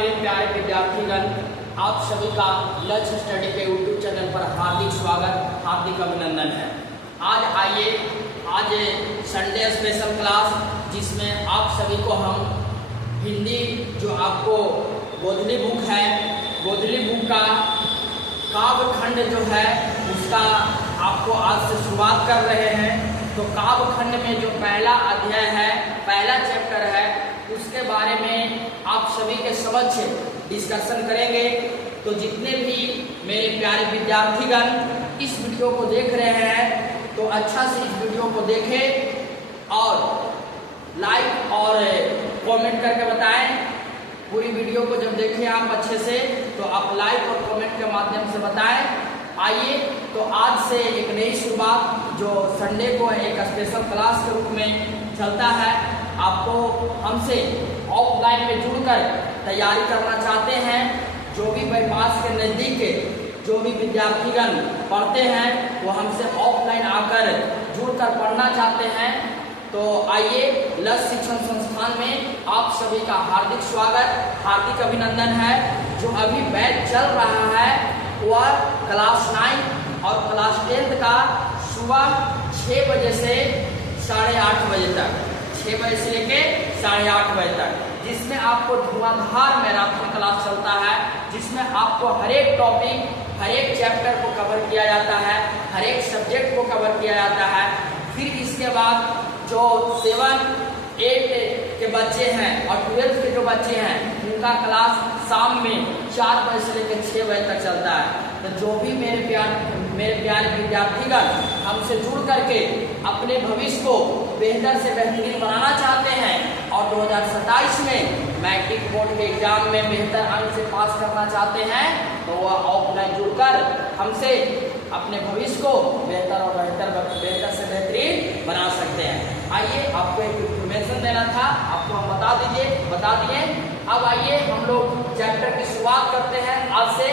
मेरे प्यारे विद्यार्थीगण, आप सभी का लक्ष्य स्टडी के यूट्यूब चैनल पर हार्दिक स्वागत, हार्दिक अभिनंदन है। आज संडे स्पेशल क्लास, जिसमें आप सभी को हम हिंदी जो आपको गोधली बुक है, गोधली बुक का काव्य खंड जो है उसका आपको आज से शुरुआत कर रहे हैं। तो काव्य खंड में जो पहला अध्याय है, पहला चैप्टर है, उसके बारे में आप सभी के समक्ष डिस्कशन करेंगे। तो जितने भी मेरे प्यारे विद्यार्थीगण इस वीडियो को देख रहे हैं तो अच्छा से इस वीडियो को देखें और लाइक और कमेंट करके बताएं। पूरी वीडियो को जब देखें आप अच्छे से तो आप लाइक और कमेंट के माध्यम से बताएं। आइए तो आज से एक नई शुरुआत जो संडे को एक स्पेशल क्लास के रूप में चलता है, आपको हमसे ऑफलाइन में जुड़कर तैयारी करना चाहते हैं। जो भी बाईपास के नज़दीक के जो भी विद्यार्थीगण पढ़ते हैं वो हमसे ऑफलाइन आकर जुड़कर पढ़ना चाहते हैं। तो आइए, लक्ष्य शिक्षण संस्थान में आप सभी का हार्दिक स्वागत, हार्दिक अभिनंदन है। जो अभी बैच चल रहा है वह क्लास 9 और क्लास 10 का सुबह 6 बजे से 8:30 बजे तक, 6 बजे से लेके 8:30 बजे तक, जिसमें आपको धुआंधार मैराथन क्लास चलता है, जिसमें आपको हर एक टॉपिक, हर एक चैप्टर को कवर किया जाता है, हर एक सब्जेक्ट को कवर किया जाता है। फिर इसके बाद जो 7, 8 के बच्चे हैं और 12 के जो बच्चे हैं उनका क्लास शाम में 4 बजे से लेकर 6 बजे तक चलता है। तो जो भी मेरे प्यारे विद्यार्थीगण हमसे जुड़ करके अपने भविष्य को बेहतर से बेहतरीन बनाना चाहते हैं और 2027 में मैट्रिक बोर्ड के एग्जाम में बेहतर अंक से पास करना चाहते हैं, तो वह ऑफलाइन जुड़कर हमसे अपने भविष्य को बेहतर से बेहतरीन बना सकते हैं। आइए, आपको एक इंफॉर्मेशन देना था, आपको हम बता दिए। अब आइए हम लोग चैप्टर की शुरुआत करते हैं आज से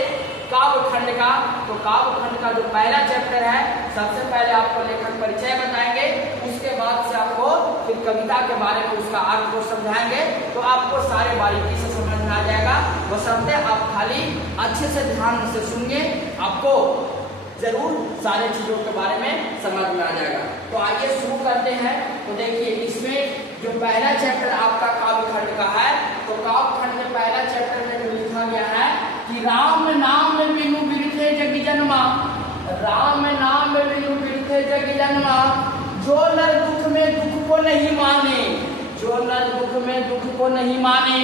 काव्य खंड का। तो काव्य खंड का जो पहला चैप्टर है, सबसे पहले आपको लेखक परिचय बताएंगे, उसके बाद से आपको फिर कविता के बारे में उसका अर्थ को समझाएंगे। तो आपको सारे बारीकी से समझ में आ जाएगा, बशर्ते आप खाली अच्छे से ध्यान से सुनिए, आपको जरूर सारे चीजों के बारे में समझ में आ जाएगा। तो आइए शुरू करते हैं। तो देखिए, इसमें जो पहला चैप्टर आपका काव्य खंड का है, तो काव्य खंड में पहला चैप्टर में जो लिखा गया है कि राम नाम बिनु बिरथे जग जन्मा, राम नाम बिनु बिरथे जग जन्मा, जो नर दुख में दुख को नहीं माने, जो नर दुख में दुख को नहीं माने।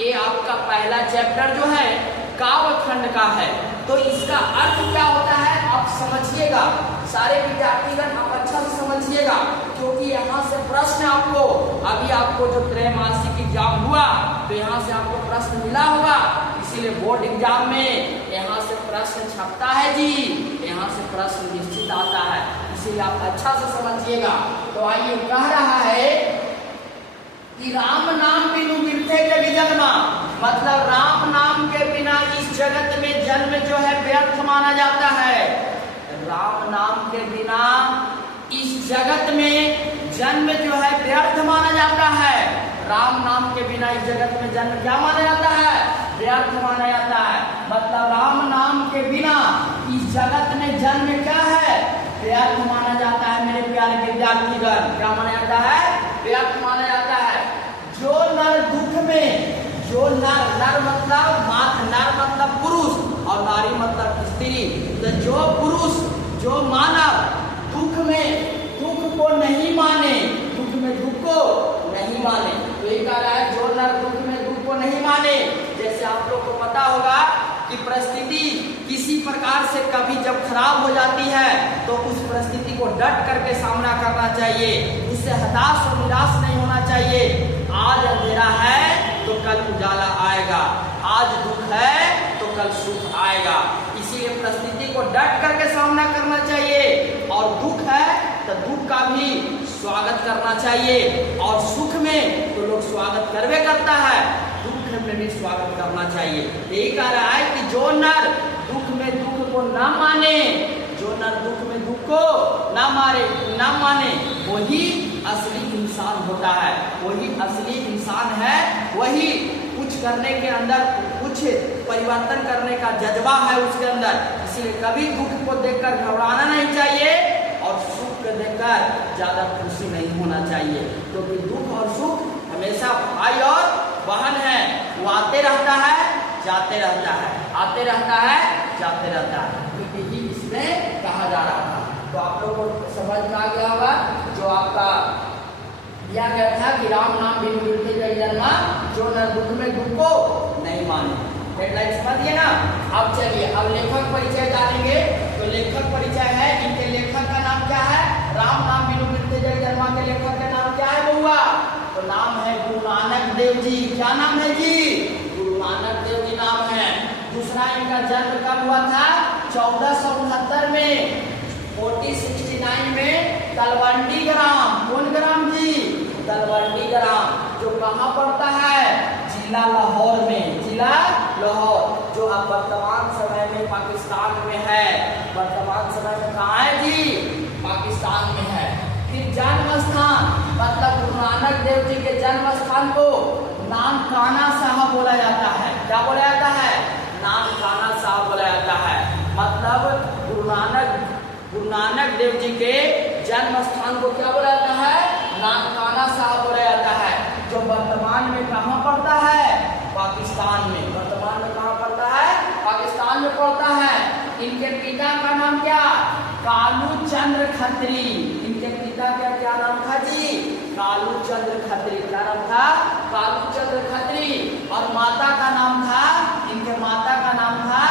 ये आपका पहला चैप्टर जो है काव्य खंड का है। तो इसका अर्थ क्या होता है आप समझिएगा, सारे विद्यार्थीगण आप अच्छा से समझिएगा, क्योंकि यहाँ से प्रश्न आपको आपको जो त्रैमासिक एग्जाम हुआ तो यहाँ से आपको प्रश्न मिला होगा, इसीलिए बोर्ड एग्जाम में यहाँ से प्रश्न छपता है जी, यहाँ से प्रश्न निश्चित आता है, इसीलिए आप अच्छा से समझिएगा। तो आइए, कह रहा है कि राम नाम बिनु बिरथे जग जन्मा, मतलब राम नाम के बिना इस जगत में जन्म जो है व्यर्थ माना जाता है। राम नाम के बिना इस जगत में जन्म जो है व्यर्थ माना जाता है। राम नाम के बिना इस जगत में जन्म क्या माना जाता है? व्यर्थ माना जाता है। मतलब राम नाम के बिना इस जगत में जन्म क्या है? व्यर्थ माना जाता है। मेरे प्यारे विद्यार्थीगण, क्या माना जाता है? व्यर्थ माना जाता है। जो नर दुख में, जो नर मतलब पुरुष और नारी मतलब स्त्री, तो जो पुरुष, जो मानव दुख में दुख को नहीं माने, दुख में दुख को नहीं माने, तो ये कह रहा है जो नर दुख में दुख को नहीं माने। जैसे आप लोग को पता होगा कि परिस्थिति किसी प्रकार से कभी जब खराब हो जाती है तो उस परिस्थिति को डट करके सामना करना चाहिए, उससे हताश और निराश नहीं होना चाहिए। आज अंधेरा है तो कल उजाला आएगा, आज दुख है तो कल सुख आएगा, इसीलिए परिस्थिति को डट करके सामना करना चाहिए। और दुख है तो दुख का भी स्वागत करना चाहिए, और सुख में तो लोग स्वागत करवे करता है, दुख में भी स्वागत करना चाहिए। यही कह रहा है कि जो नर दुख में दुख को ना माने, जो नर दुख में दुख को ना माने, वही असली इंसान होता है, वही असली इंसान है, वही कुछ करने के अंदर कुछ परिवर्तन करने का जज्बा है उसके अंदर, इसलिए कभी दुख को देखकर घबराना नहीं चाहिए और सुख को देखकर ज्यादा खुशी नहीं होना चाहिए, क्योंकि दुख और सुख हमेशा भाई और बहन है, वो आते रहता है जाते रहता है, आते रहता है जाते रहता है, क्योंकि ये इसमें कहा जा रहा था। तो आप लोगों को समझ में आ गया होगा जो आपका दिया गया था कि राम नाम बिनु मिलते जग जन्मा, जो न दुख में दुख को नहीं माने। हेडलाइन समझ गए ना। अब चलिए अब लेखक परिचय जानेंगे। तो लेखक परिचय है, इनके लेखक का नाम क्या है? राम नाम बिनु मिलते जग जन्मा के लेखक का नाम क्या है बउआ? तो नाम है गुरु नानक देव जी। क्या नाम है जी? गुरु नानक देव जी नाम है। दूसरा इनका जन्म कब हुआ था? 1469 में, 1469 में तलवंडी ग्राम। कौन ग्राम जी? तलवंडी ग्राम, जो कहाँ पड़ता है? जिला लाहौर में। जिला लाहौर जो अब वर्तमान समय में पाकिस्तान में है। वर्तमान समय में कहाँ है जी? पाकिस्तान में है। फिर जन्म स्थान, मतलब गुरु नानक देव जी के जन्म स्थान को नानकाना साहब बोला जाता है। क्या बोला जाता है? नानकाना साहब बोला जाता है। मतलब गुरु नानक देव जी के जन्म स्थान को क्या बोला जाता है? नानकाना साहब बोला जाता है, जो वर्तमान में कहाँ पड़ता है? पाकिस्तान में। वर्तमान में कहाँ पड़ता है? पाकिस्तान में पड़ता है। इनके पिता का नाम क्या? कालू चंद्र खत्री। इनके पिता का क्या नाम था जी? कालू चंद्र खत्री। क्या नाम था? कालू चंद्र खत्री। और माता का नाम था, इनके माता का नाम था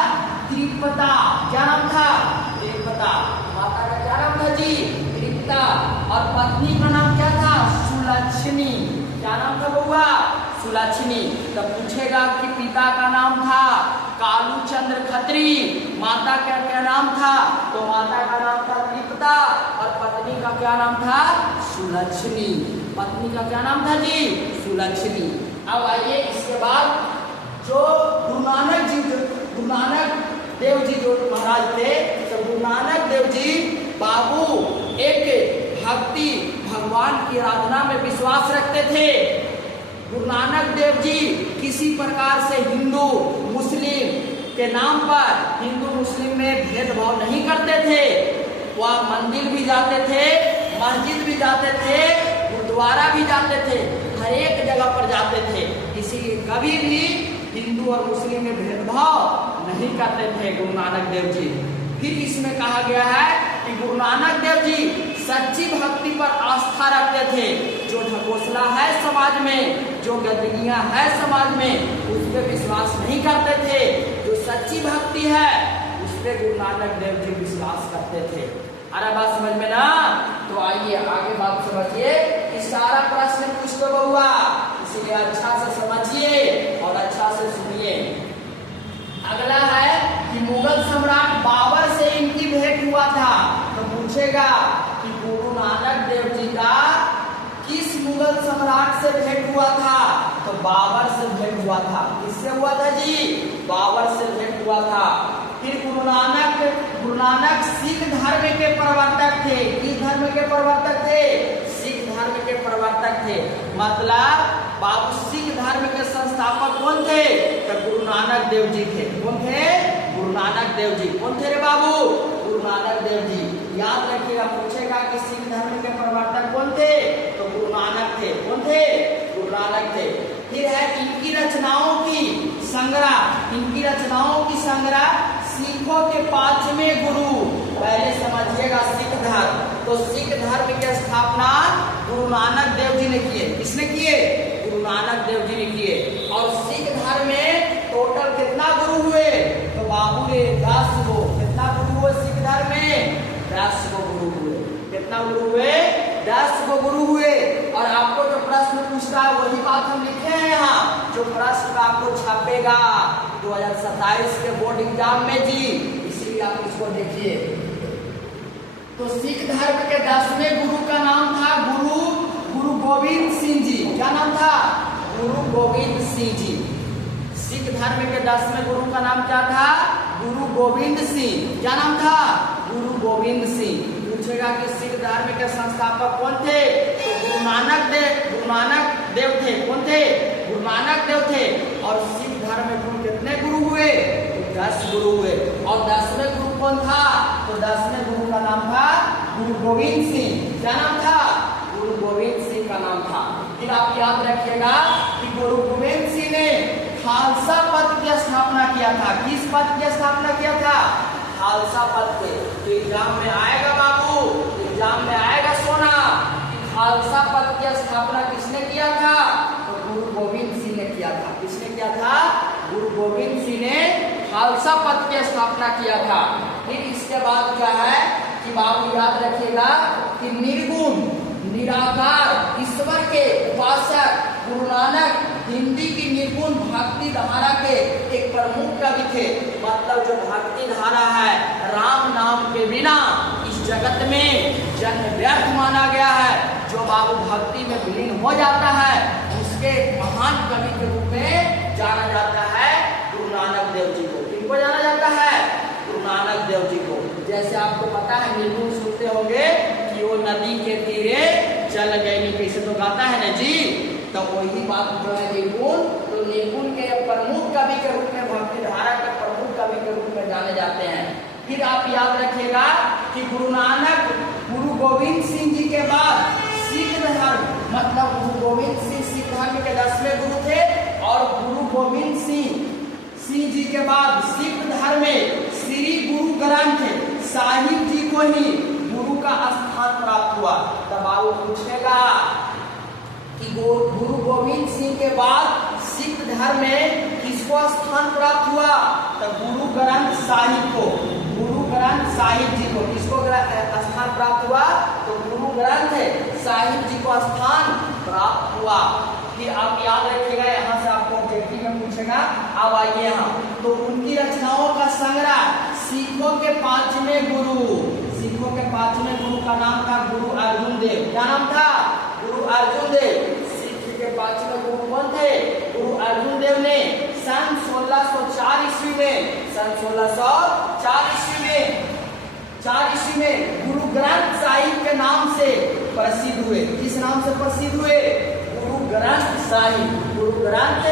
त्रिपता। क्या नाम था? त्रिपता। माता का क्या नाम था जी? त्रिपता। और पत्नी का नाम क्या था? सुलक्षणी। क्या नाम था बउआ? सुलक्षणी। तब पूछेगा कि पिता का नाम था कालू चंद्र खत्री, माता का क्या नाम था? तो माता का नाम था त्रिपता और पत्नी का क्या नाम था? सुलक्षणी। पत्नी का क्या नाम था जी? सुलक्षणी। अब आइए इसके बाद जो गुरु नानक देव जी जो महाराज थे, तो गुरु नानक देव जी बाबू एक भक्ति भगवान की आराधना में विश्वास रखते थे। गुरु नानक देव जी किसी प्रकार से हिंदू मुस्लिम के नाम पर हिंदू मुस्लिम में भेदभाव नहीं करते थे। वह मंदिर भी जाते थे, मस्जिद भी जाते थे, गुरुद्वारा भी जाते थे, हर एक जगह पर जाते थे। इसीलिए कभी भी हिंदू और मुस्लिम में भेदभाव नहीं करते थे गुरु नानक देव जी। फिर इसमें कहा गया है कि गुरु नानक देव जी सच्ची भक्ति पर आस्था रखते थे। जो ढकोसला है समाज में, जो गंदगियां है समाज में, उस पर विश्वास नहीं करते थे। जो सच्ची भक्ति है उस पर गुरु नानक देव जी विश्वास करते थे। अरे बात समझ में ना? तो आइए आगे बात समझिए। इस सारा प्रश्न पूछ लो बउआ, इसलिए अच्छा से समझिए और अच्छा से सुनिए। अगला है कि मुगल सम्राट बाबर से इनकी भेंट हुआ था। तो पूछेगा कि गुरु नानक देव जी का किस मुगल सम्राट से भेंट हुआ था? तो बाबर से भेंट हुआ था। किससे हुआ था जी? बाबर से भेंट हुआ था। फिर गुरु नानक सिख धर्म के प्रवर्तक थे। किस धर्म के प्रवर्तक थे? सिख धर्म के प्रवर्तक थे। मतलब बाबू सिख धर्म के संस्थापक कौन थे? तो गुरु नानक देव जी थे। कौन थे? गुरु नानक देव जी। कौन थे रे बाबू? गुरु नानक देव जी। याद रखिएगा, पूछेगा कि सिख धर्म के प्रवर्तक कौन थे? तो गुरु नानक थे। कौन थे? गुरु नानक थे। फिर है इनकी रचनाओं की संग्रह। इनकी रचनाओं की संग्रह सिखों के 5वें गुरु। पहले समझिएगा सिख धर्म। तो सिख धर्म की स्थापना गुरु नानक देव जी ने किए। किसने किए? गुरु नानक देव जी ने किए। और सिख धर्म में टोटल कितना गुरु हुए? तो बाबू ने 10 गो। कितना गुरु हुए सिख धर्म में? 10 गो गुरु हुए। कितना गुरु हुए? 10 गो गुरु हुए। और आपको जो प्रश्न पूछता है वही बात हम लिखे हैं यहाँ। जो प्रश्न आपको छपेगा 2027 के बोर्ड एग्जाम में जी, इसीलिए आप इसको देखिए। तो सिख धर्म के 10वें गुरु का नाम था गुरु गोविंद सिंह जी। क्या नाम था? गुरु गोविंद सिंह जी। सिख धर्म के 10वें गुरु का नाम क्या था? गुरु गोविंद सिंह। क्या नाम था? गुरु गोविंद सिंह। पूछेगा कि सिख धर्म के संस्थापक कौन थे? तो गुरु नानक देव थे। कौन थे? गुरु नानक देव थे। और सिख धर्म में कुल कितने गुरु हुए? तो 10 गुरु हुए। और 10वें गुरु कौन था? तो 10वें गुरु का नाम था गुरु गोविंद सिंह। क्या नाम था? गुरु गोविंद सिंह का नाम था। फिर आप याद रखिएगा कि गुरु गोविंद सिंह ने खालसा पद की स्थापना किया था। किस पद की स्थापना किया था? खालसा पद के। तो एग्जाम में आएगा बाबू, एग्जाम में आएगा सोना, खालसा पद की स्थापना किसने किया था? तो गुरु गोविंद सिंह ने किया था। किसने किया था? गुरु गोविंद सिंह ने खालसा पद की स्थापना किया था। फिर इसके बाद क्या है कि बाबू याद रखिएगा कि निर्गुण निराकार ईश्वर के उपासक गुरु नानक हिंदी की निर्गुण भक्ति धारा के एक प्रमुख कवि थे। मतलब जो भक्ति धारा है, राम नाम के बिना इस जगत में जन्म व्यर्थ माना गया है। जो बाबू भक्ति में विलीन हो जाता है उसके महान कवि के रूप में जाना जाता है गुरु नानक देव जी को। किनको जाना जाता है? गुरु नानक देव जी को। जैसे आपको पता है निर्गुण सुनते होंगे कि वो नदी के तीरे चल गए, कैसे तो गाता है ना जी। तो वही बात जो है निर्गुण, तो निर्गुण के प्रमुख कवि के रूप में, भक्ति धारा के प्रमुख कवि के रूप में जाने जाते हैं। फिर आप याद रखिएगा कि गुरु नानक गुरु गोविंद सिंह जी के बाद सिख धर्म, मतलब गुरु गोविंद सिंह सिख धर्म के 10वें गुरु थे। और गुरु गोविंद सिंह जी के बाद सिख धर्म में श्री गुरु ग्रंथ साहिब जी को ही गुरु का स्थान प्राप्त हुआ। तब बाबू पूछेगा कि गुरु गोविंद सिंह के बाद सिख धर्म में किसको स्थान प्राप्त हुआ? तो गुरु ग्रंथ साहिब को, गुरु ग्रंथ साहिब जी को किसको स्थान प्राप्त हुआ? तो गुरु ग्रंथ साहिब जी को स्थान प्राप्त हुआ। फिर आप याद रखिएगा, यहाँ से आपको ऑब्जेक्टिव में पूछेगा। अब आइए यहाँ, तो उनकी रचनाओं का संग्रह सिखों के 5वें गुरु, सिखों के 5वें गुरु का नाम था गुरु अर्जुन देव। क्या नाम था? गुरु अर्जुन देव। सिख के 5वें गुरु कौन थे? गुरु अर्जुन देव ने सन 1604 ईस्वी में, सन 1604 ईस्वी में गुरु ग्रंथ साहिब के नाम से प्रसिद्ध हुए। किस नाम से प्रसिद्ध हुए? गुरु ग्रंथ साहिब। गुरु ग्रंथ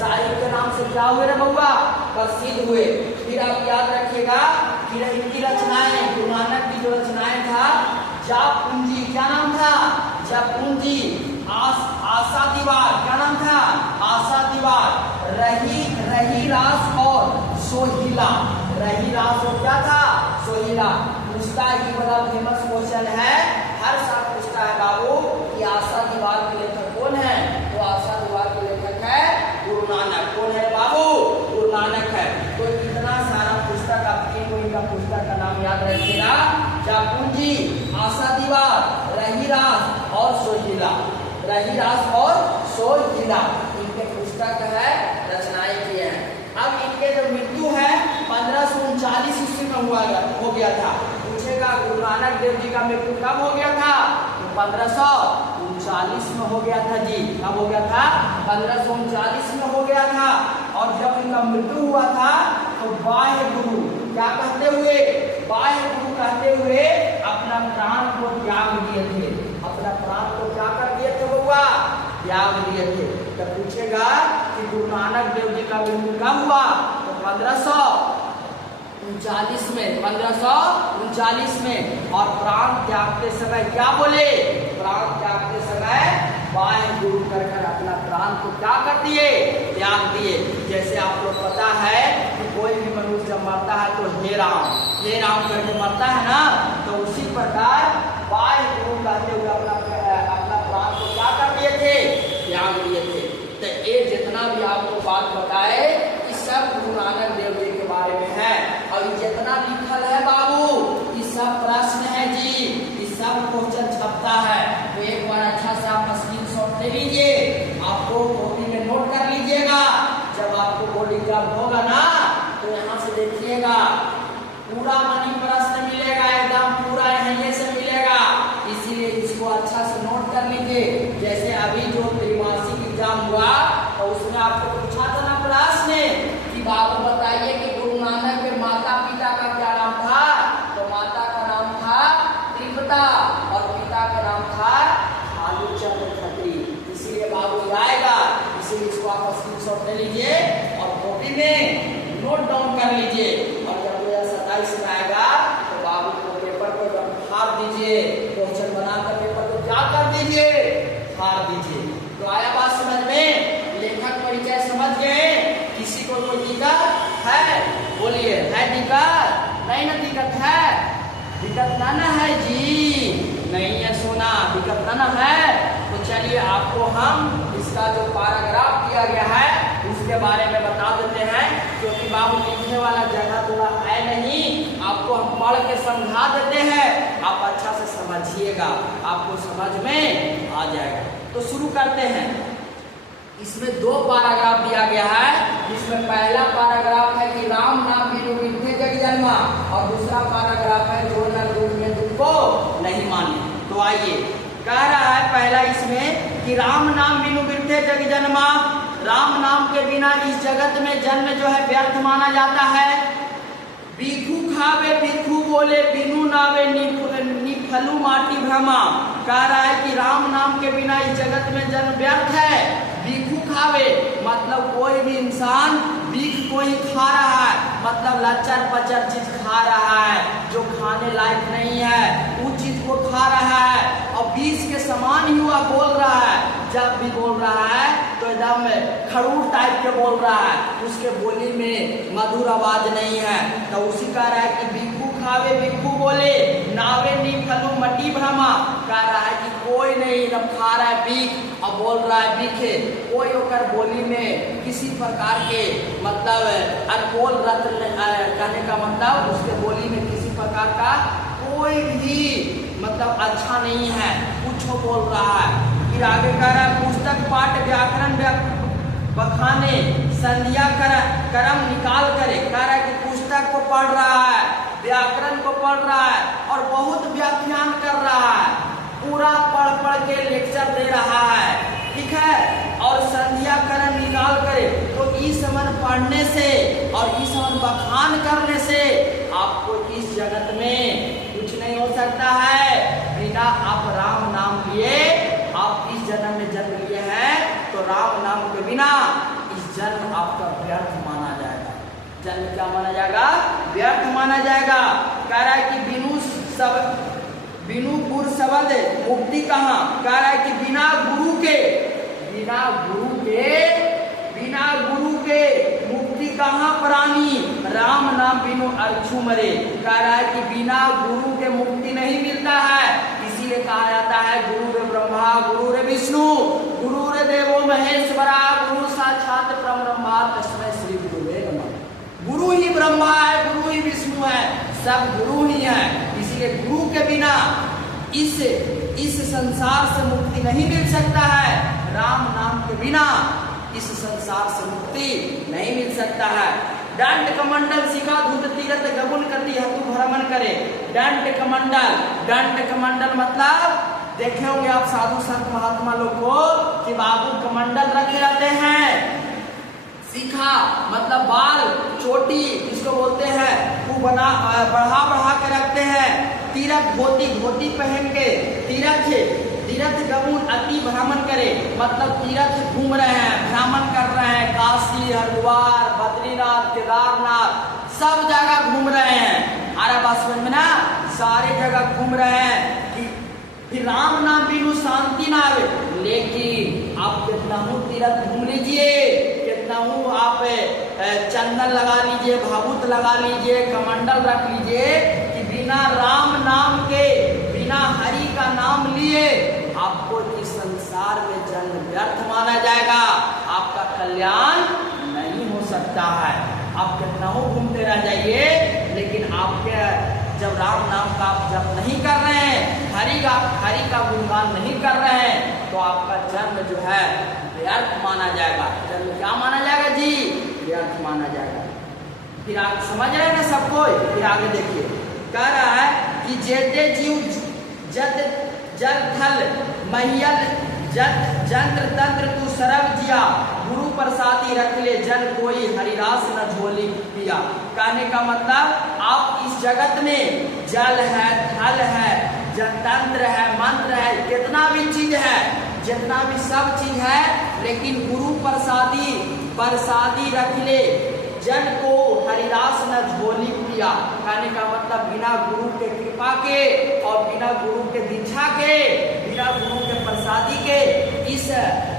साहिब के नाम से क्या हुए रे बउआ? प्रसिद्ध हुए। फिर आप याद रखिएगा कि इनकी रचनाएं, गुरु नानक की जो रचनाएं था, जाप पूंजी, क्या नाम था? जाप पूंजी, आशा दीवार, क्या नाम था? आशा दीवार, रही रास और सोहिला। रही रास और क्या था? सोहिला। पूछता है कि बड़ा फेमस क्वेश्चन है, हर साल पूछता है बाबू कि आशा दीवार के लेखक कौन है? तो आशा दीवार के लेखक है गुरु नानक। कौन है बाबू? गुरु नानक है। तो इतना सारा पुस्तक, आपकी कोई का पुस्तक का नाम याद रखिएगा, जापूंजी, आशा दीवार, रही रास और सोहिला। रही रास और सोहिला इनके पुस्तक है, रचनाएं किए हैं। अब इनके जो मृत्यु है 1539 ईस्वी में हो गया था। पूछेगा गुरु नानक देव जी का मृत्यु कब हो गया था? तो 1539 में हो गया था जी। कब हो गया था? 1539 में हो गया था। और जब इनका मृत्यु हुआ था तो बाह्य गुरु क्या कहते हुए? बाह्य गुरु कहते हुए अपना प्राण को त्याग दिए थे। अपना प्राण को क्या कर दिए थे बउआ? त्याग दिए थे। तो पूछेगा कि गुरु नानक देव जी का मृत्यु कब हुआ? तो 1539 में, 1539 में। और प्राण त्यागते समय क्या बोले? प्राण त्यागते समय बाह्य गुरु कर अपना प्राण को क्या कर दिए? त्याग दिए। जैसे आप लोग पता है कि कोई भी मनुष्य जब मरता है तो हे राम करके मरता है ना, तो उसी प्रकार बाह्य गुरु कहते हुए अपना प्राण को क्या कर दिए थे? त्याग दिए थे। तो ये जितना भी आपको बात बताए ये सब गुरु नानक देव जी के बारे में है। और जितना लिखल है बाबू ये सब प्रश्न है जी, ये सब क्वेश्चन छपता है। तो एक बार अच्छा से आप स्क्रीनशॉट ले लीजिए, आपको कॉपी में नोट कर लीजिएगा। जब आपको बोर्ड एग्जाम होगा ना तो यहाँ से देखिएगा, पूरा मनी प्रश्न मिलेगा, एकदम पूरा यहीं से मिलेगा। इसीलिए इसको अच्छा से नोट कर लीजिए। जैसे अभी जो त्रिमासिक एग्जाम हुआ तो उसमें आपको पूछा था ना प्रश्न कि बाबू बताइए कि गुरु नानक के माता पिता का क्या नाम था? तो माता का नाम था त्रिपता और पिता का नाम था खालूचंद खत्री। इसीलिए बाबू आएगा, इसीलिए इसलिए इसको आप स्क्रीनशॉट ले लीजिए और कॉपी में नोट डाउन कर लीजिए। और जब 2027 में आएगा तो बाबू को पेपर को फाड़ दीजिए, क्वेश्चन बनाकर पेपर को क्या कर दीजिए, फाड़ दीजिए। तो आया बात समझ में? लेखक परिचय समझ गए? किसी को कोई दिक्कत है? बोलिए, है दिक्कत? नहीं ना दिक्कत है? दिक्कत ना है जी, नहीं है सोना, दिक्कत ना है। तो चलिए आपको हम इसका जो पैराग्राफ दिया गया है उसके बारे में बता देते हैं, क्योंकि बाबू लिखने वाला जगह थोड़ा है नहीं, आपको हम पढ़ के समझा देते हैं, आप अच्छा से समझिएगा, आपको समझ में आ जाएगा। तो शुरू करते हैं। इसमें 2 पैराग्राफ दिया गया है, जिसमें पहला पैराग्राफ है कि राम नाम बिनु बिरथे जग जन्मा, और दूसरा पैराग्राफ है जो नर दुख में दुख को नहीं माने। तो आइए, कह रहा है पहला इसमें कि राम नाम बिनु बिरथे जग जन्मा, राम नाम के बिना इस जगत में जन्म जो है व्यर्थ माना जाता है। बिखू खावे बिखू बोले बिनु नावे निफलू माटी भ्रमा, कह रहा है कि राम नाम के बिना इस जगत में जन्म व्यर्थ है। बिखू खावे मतलब कोई भी इंसान बीख को ही खा रहा है, मतलब लचर पचर चीज खा रहा है, जो खाने लायक नहीं है उस चीज को खा रहा है, और बीज के समान ही वह बोल रहा है। जब भी बोल रहा है तो एकदम खड़ूर टाइप के बोल रहा है, उसके बोली में मधुर आवाज नहीं है। तो उसी कह रहा है कि बिखू खावे बिखू बोले नावे नी फलू मटी भ्रमा, कह रहा है कि कोई नहीं न खा रहा है बीख और बोल रहा है बीखे, कोई होकर बोली में किसी प्रकार के मतलब अल्कोहल रत्न कहने का मतलब उसके बोली में किसी प्रकार का कोई भी मतलब अच्छा नहीं है, कुछ बोल रहा है। फिर आगे कह रहा है पुस्तक पाठ व्याकरण बखाने संध्या कर्म निकाल करे, कह रहा है कि पुस्तक को पढ़ रहा है, व्याकरण को पढ़ रहा है और बहुत व्याख्यान कर रहा है, पूरा पढ़ के लेक्चर दे रहा है, ठीक है। और संध्या कर्म निकाल करे, तो इस मन पढ़ने से और इस मन बखान करने से आपको इस जगत में कुछ नहीं हो सकता है। बिना आप राम नाम लिए, आप इस जन्म में जन्म लिए हैं तो राम नाम के बिना इस जन्म आपका व्यर्थ माना जाएगा। जन्म क्या माना जाएगा? व्यर्थ माना जाएगा। कह रहा है कि बिनु गुरु शब्द मुक्ति कहाँ, कह रहा है कि बिना गुरु के मुक्ति कहाँ प्राणी, राम नाम बिनु अर्छु मरे, कह रहा है कि बिना गुरु के मुक्ति नहीं मिलता है। इसीलिए कहा जाता है गुरु रे ब्रह्मा गुरु रे विष्णु गुरु रे देवो महेश्वरा गुरु साक्षात परब्रह्मा तस्मै श्री गुरुवे नमः। गुरु ही ब्रह्मा है, गुरु ही विष्णु है, सब गुरु ही है। इसीलिए गुरु के बिना इस संसार से मुक्ति नहीं मिल सकता है। राम नाम के बिना इस संसार से मुक्ति नहीं मिल सकता है। दंड कमंडल शिखा धूत तीरथ गगुन करती हेतु भ्रमण करे। दंड कमंडल मतलब देखे होंगे आप साधु संत महात्मा लोग को कि बाबू कमंडल रखे रहते हैं। शिखा मतलब बाल चोटी इसको बोलते हैं, वो बढ़ा के रखते हैं। तीरथ धोती पहन के तीरथ गगुन अति भ्रमण करे, मतलब तीरथ घूम रहे हैं, भ्रमण कर रहे हैं, काशी हरिद्वार बद्रीनाथ केदारनाथ सब जगह घूम रहे हैं। अरे बात समझ में ना, सारे जगह घूम रहे हैं कि फिर राम नाम बिनु शांति ना आवे। लेकिन आप कितना हूँ तीरथ घूम लीजिए, कितना हूँ आप चंदन लगा लीजिए, भाभूत लगा लीजिए, कमंडल रख लीजिए, कि बिना राम नाम के बिना हरि का नाम लिए आपको इस संसार में जन्म व्यर्थ माना जाएगा, आपका कल्याण नहीं हो सकता है। आप कितना हो घूमते रह जाइए, लेकिन आपके जब राम नाम का आप जप नहीं कर रहे हैं, हरि का गुणगान नहीं कर रहे हैं, तो आपका जन्म जो है व्यर्थ माना जाएगा। जन्म क्या माना जाएगा जी? व्यर्थ माना जाएगा। फिर आप समझ रहे हैं ना सबको? फिर आगे देखिए, कह रहा है कि जेते जीव जल थल महियल जंत्र तंत्र तू सरब जिया गुरु प्रसादी रख ले जन कोई हरिदास न झोली पिया। कहने का मतलब आप इस जगत में जल है, थल है, तंत्र है, मंत्र है, कितना भी चीज है, जितना भी सब चीज है, लेकिन गुरु प्रसादी रख ले, जन को हरिदास न झोली पिया। कहने का मतलब बिना गुरु के कृपा के और बिना गुरु के दीक्षा के, बिना गुरु के प्रसादी के इस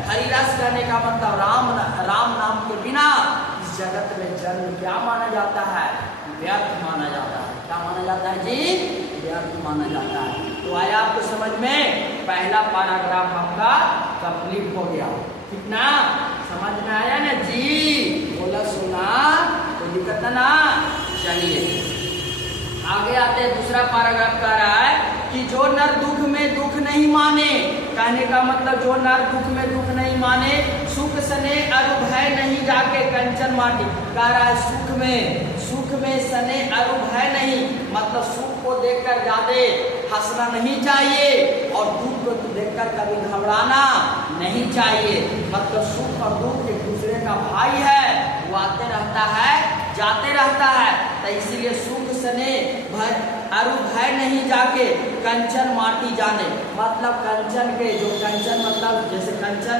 हरिदास कहने का मतलब राम नाम के बिना इस जगत में जन्म क्या माना जाता है? व्यर्थ माना जाता है। क्या माना जाता है जी? व्यर्थ माना जाता है। तो आया आपको समझ में? पहला पैराग्राफ आपका कंप्लीट हो गया, ठीक ना? समझ में आया ना जी? बोला सुना, कोई दिक्कत ना? चलिए आगे आते हैं। दूसरा पैराग्राफ कह रहा है कि जो नर दुख में दुख नहीं माने, कहने का मतलब जो नर दुख में दुख नहीं माने, सुख सने अरु भय नहीं जाके कंचन माटी। कह रहा है सुख में सने अरु भय नहीं, मतलब सुख को देखकर ज्यादा हंसना नहीं चाहिए और दुख को देखकर कभी घबराना नहीं चाहिए। मतलब सुख और दुख एक दूसरे का भाई है, वो आते रहता है जाते रहता है। तो इसीलिए सुख सने अरु भय नहीं जाके कंचन माटी जाने, मतलब कंचन के जो कंचन मतलब जैसे कंचन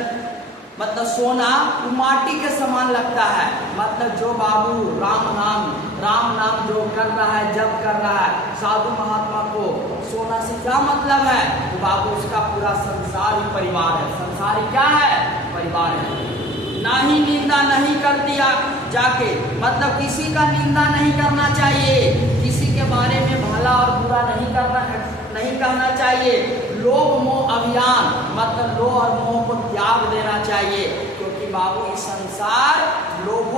मतलब सोना, वो माटी के समान लगता है। मतलब जो बाबू राम नाम जो कर रहा है, जब कर रहा है साधु महात्मा को, सोना से क्या मतलब है? तो बाबू उसका पूरा संसार ही परिवार है। संसार ही क्या है? परिवार है। ना ही निंदा नहीं कर दिया जाके, मतलब किसी का निंदा नहीं करना चाहिए, किसी के बारे में भला और बुरा नहीं कहना चाहिए। लोभ मोह अभियान, मतलब लोभ और मोह को त्याग देना चाहिए, क्योंकि बाबू इस संसार लोभ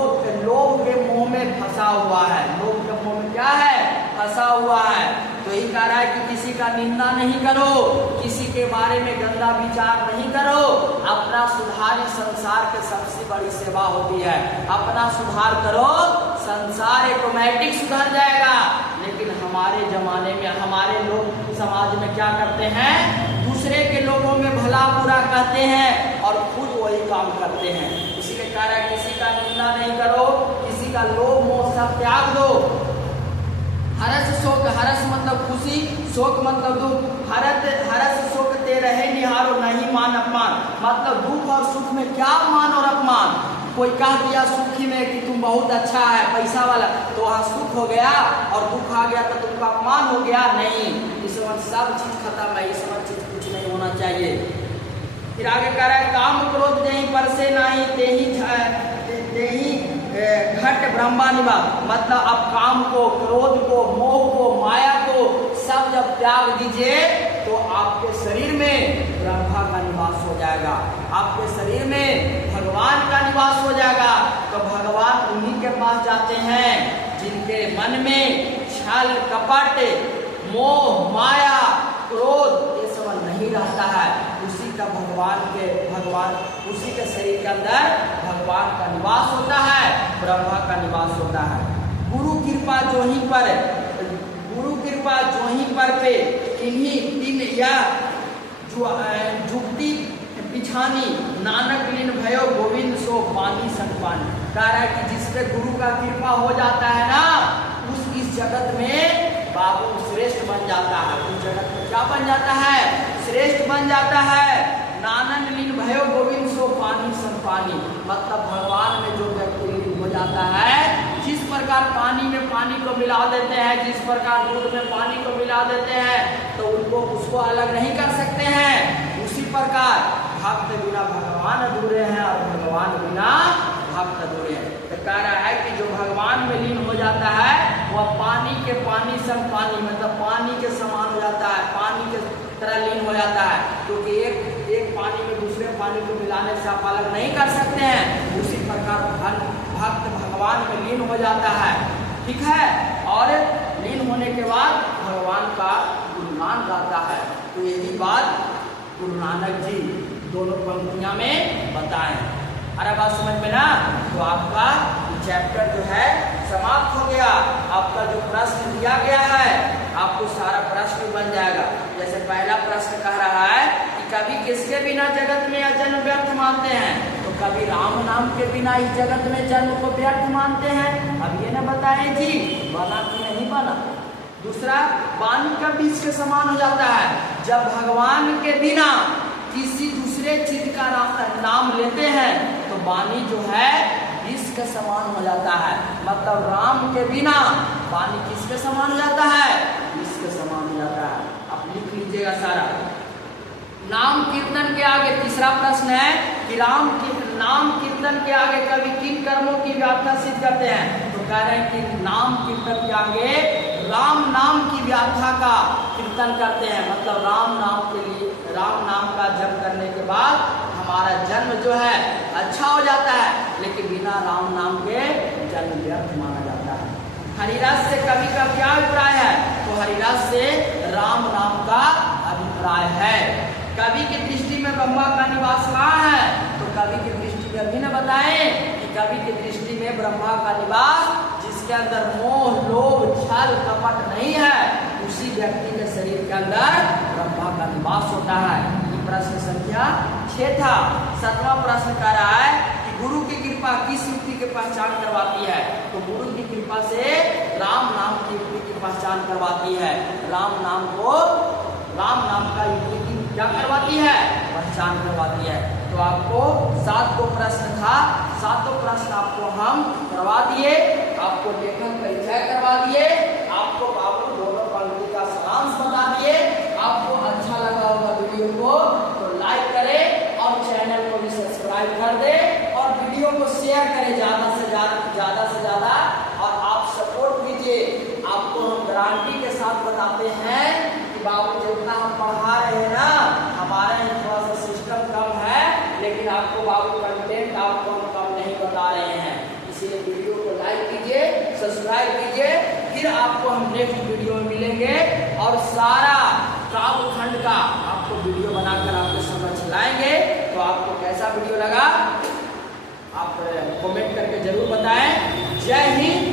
के मोह में फंसा हुआ है। लोभ के मोह में क्या है? फंसा हुआ है। तो यही कह रहा है कि किसी का निंदा नहीं करो, किसी के बारे में गंदा विचार नहीं करो। अपना सुधार ही संसार के सबसे बड़ी सेवा होती है। अपना सुधार करो, संसार ऑटोमेटिक सुधर जाएगा। लेकिन हमारे जमाने में हमारे लोग समाज में क्या करते हैं? दूसरे के लोगों में भला बुरा कहते हैं और खुद वही काम करते हैं। इसीलिए कह रहा है किसी का निंदा नहीं करो, किसी का लोभ मोह सब त्याग दो। हरस शोक, हरस मतलब खुशी, शोक मतलब दुख। हरस शोक ते रहे निहारो नहीं मान अपमान, मतलब दुख और सुख में क्या मान और अपमान। कोई कह दिया सुखी में कि तुम बहुत अच्छा है, पैसा वाला, तो वहाँ सुख हो गया और दुख आ गया तो तुमका अपमान हो गया? नहीं, इस समय सब चीज खत्म है, इस समय चीज कुछ नहीं होना चाहिए। फिर आगे कह रहा है काम क्रोध नहीं पर से नहीं तेही घट ब्रह्मा निवास, मतलब अब काम को, क्रोध को, मोह को, माया को सब जब त्याग दीजिए तो आपके शरीर में ब्रह्मा का निवास हो जाएगा, आपके शरीर में भगवान का निवास हो जाएगा। तो भगवान उन्हीं के पास जाते हैं जिनके मन में छल कपट मोह माया क्रोध ये सब नहीं रहता है। उसी का उसी के शरीर के अंदर भगवान का निवास होता है, ब्रह्मा का निवास होता है। गुरु कृपा जो ही पर पे इन्हीं दिन या जुगती पिछानी नानक लीन भयो गोविंद सो पानी संग पानी। कह रहा है कि जिस पे गुरु का कृपा हो जाता है ना, इस जगत में बाबू श्रेष्ठ बन जाता है। उस जगत में क्या बन जाता है? श्रेष्ठ बन जाता है। नानक लीन भयो गोविंद सो पानी संग पानी, मतलब भगवान में जो व्यक्ति लीन हो जाता है, जिस प्रकार पानी में पानी को मिला देते हैं, जिस प्रकार दूध में पानी को मिला देते हैं, तो उसको अलग नहीं कर सकते हैं। उसी प्रकार भक्त बिना भगवान अधूरे हैं और भगवान बिना भक्त अधूरे हैं। तो कह रहा है कि जो भगवान में लीन हो जाता है वह पानी के पानी संग पानी, मतलब पानी के समान हो जाता है, पानी के तरह लीन हो जाता है। क्योंकि एक पानी में दूसरे पानी को मिलाने से आप अलग नहीं कर सकते हैं। उसी प्रकार भक्त भगवान में लीन हो जाता है, ठीक है। और लीन होने के बाद भगवान का गुणगान गाता है। तो यही बात गुरु नानक जी दोनों पंक्तियां में बताएं। अरे बात समझ में ना? तो आपका चैप्टर जो है समाप्त हो गया। आपका जो प्रश्न दिया गया है आपको सारा प्रश्न बन जाएगा। जैसे पहला प्रश्न कह रहा है कि कभी किसके बिना जगत में जन्म व्यर्थ मानते हैं, तो कभी राम नाम के बिना इस जगत में जन्म को व्यर्थ मानते हैं। अब ये न बताएं जी बना कि नहीं बना। दूसरा, वाणी का बीज के समान हो जाता है। जब भगवान के बिना किसी दूसरे दूसरे चीज का नाम लेते हैं तो वाणी जो है विष के समान हो जाता है। मतलब राम के बिना वाणी किसके समान हो जाता है? विष के समान हो जाता है। आप लिख लीजिएगा सारा। नाम कीर्तन के आगे तीसरा प्रश्न है कि नाम कीर्तन के आगे कवि किन कर्मों की व्याख्या सिद्ध करते हैं? तो कह रहे हैं कि नाम कीर्तन के आगे राम नाम की व्याख्या का कीर्तन करते हैं। मतलब राम नाम का जप करने के बाद हमारा जन्म जो है अच्छा हो जाता है, लेकिन बिना राम नाम के जन्म व्यर्थ माना जाता है। हरिदास से कवि का क्या अभिप्राय है? तो हरिदास से राम नाम का अभिप्राय है। कवि की दृष्टि में ब्रह्मा का निवास कहाँ है? तो कवि की दृष्टि में अभी न बताएं कि कवि की दृष्टि में ब्रह्मा का निवास जिसके अंदर मोह लोभ छल कपट नहीं है, उसी व्यक्ति के शरीर के अंदर ब्रह्मा का निवास होता है। ये प्रश्न संख्या 6 था। 7वां प्रश्न कह रहा है कि गुरु की कृपा किस युक्ति की पहचान करवाती है? तो गुरु की कृपा से राम नाम की युक्ति की पहचान करवाती है। राम नाम का युक्ति की क्या करवाती है? पहचान करवाती है। तो आपको 7 को प्रश्न था, 7 प्रश्न आपको हम करवा दिए, आपको लेखन परिचय करवा दिए, आपको बाबू दोनों पंक्ति का सारांश बता दिए। आपको अच्छा लगा होगा वीडियो को तो लाइक करें और चैनल को भी सब्सक्राइब कर दें और वीडियो को शेयर करें ज़्यादा से ज़्यादा और आप सपोर्ट कीजिए। आपको हम गारंटी के साथ बताते हैं कि बाबू जितना हम पढ़ा रहे हैं ना, हमारे यहाँ थोड़ा सा सिस्टम कम है, लेकिन आपको बाबू कंटेंट आपको हम कम नहीं बता रहे हैं। इसीलिए वीडियो को लाइक कीजिए, सब्सक्राइब कीजिए। फिर आपको हम नेक्स्ट वीडियो में मिलेंगे और सारा काव्यखंड का आपको वीडियो बनाकर आपके समझ लाएंगे। तो आपको कैसा वीडियो लगा आप कमेंट करके जरूर बताएं। जय हिंद।